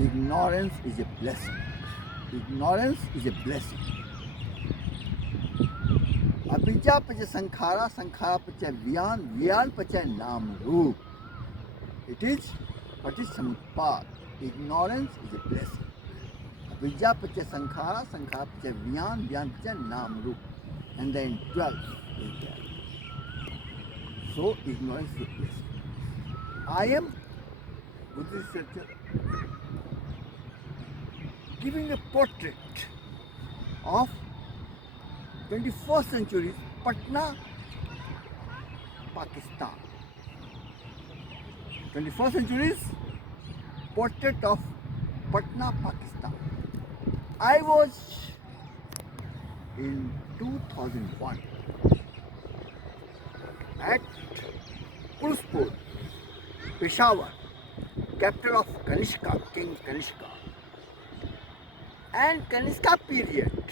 Ignorance is a blessing. Ignorance is a blessing. अभिजा पचे संखारा, संखारा पचे वियान, वियान पचे नाम रूप. It is Patichamutpad. Ignorance is a blessing. Avidya pache sankhara, sankhara pache vyan, vyan pache nam roop. And then 12 is there. So ignorance is a blessing. I am Buddhist researcher giving a portrait of 21st century Patna, Pakistan. 21st century's portrait of Patna, Pakistan. I was in 2001 at Puruspur, Peshawar, capital of Kanishka, King Kanishka. And Kanishka period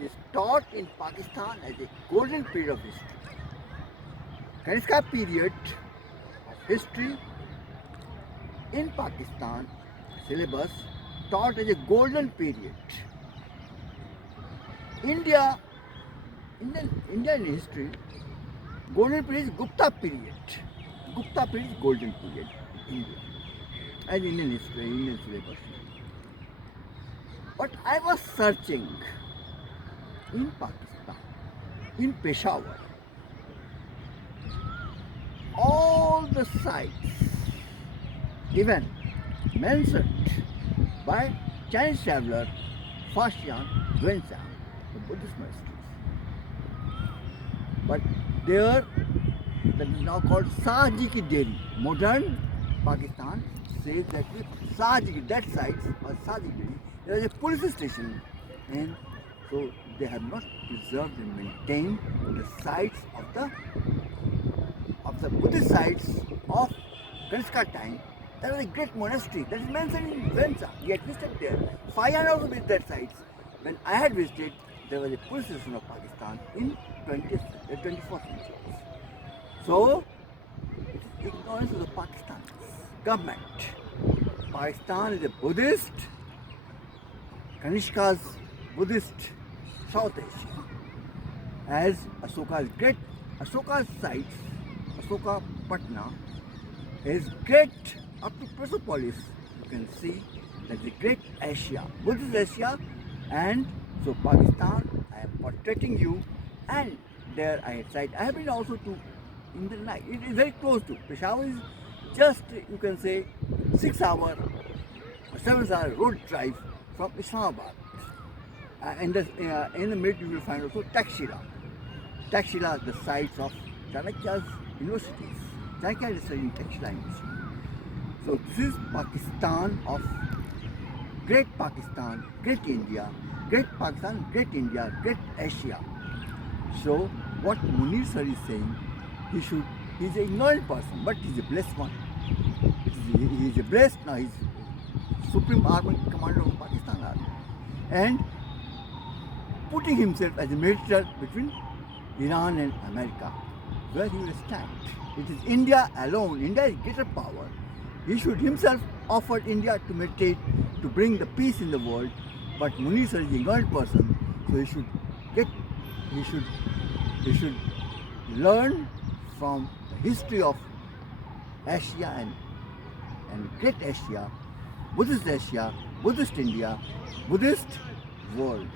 is taught in Pakistan as a golden period of history. Kanishka period of history in Pakistan syllabus taught as a golden period. Indian history, golden period is Gupta period. Gupta period is golden period in India. As Indian history, Indian syllabus. But I was searching in Pakistan, in Peshawar, all the sites even mentioned by Chinese traveler Fashian Xuanzang, the Buddhist monasteries. But there, that is now called Shahji Ki Deri. Modern Pakistan says that Shahji, that sites or Shahji Ki Deri, there is a police station, and so they have not preserved and maintained the sites of the Buddhist sites of Kanishka time. There was a great monastery that is mentioned in Xuanzang. He had visited there. Fashian also visited that sites. When I had visited, there was a police station of Pakistan in 21st century. So, it is ignorance of the Pakistan government. Pakistan is a Buddhist, Kanishka's Buddhist South Asia. As Ashoka's great, Ashoka's sites, Ashoka Patna is great up to Persepolis. You can see that the great Asia, Buddhist Asia, and so Pakistan, I am portraying you, and there I had site. I have been also to Indian night. It is very close to Peshawar. Is just, you can say, 6 hour or 7 hour road drive from Islamabad. In the mid you will find also Takshila. Takshila, the sites of Chanakya's universities. Chanakya is studying Takshila University. So this is Pakistan of great Pakistan, great India, great Pakistan, great India, great Asia. So what Munir sir is saying, he is an ignorant person, but he is a blessed one. He is a blessed, now he is Supreme Army Commander of Pakistan Army. And putting himself as a mediator between Iran and America, where he will stand. It is India alone, India is greater power. He should himself offer India to meditate, to bring the peace in the world. But Munir sir is an ignorant person, so he should learn from the history of Asia and great Asia, Buddhist India, Buddhist world.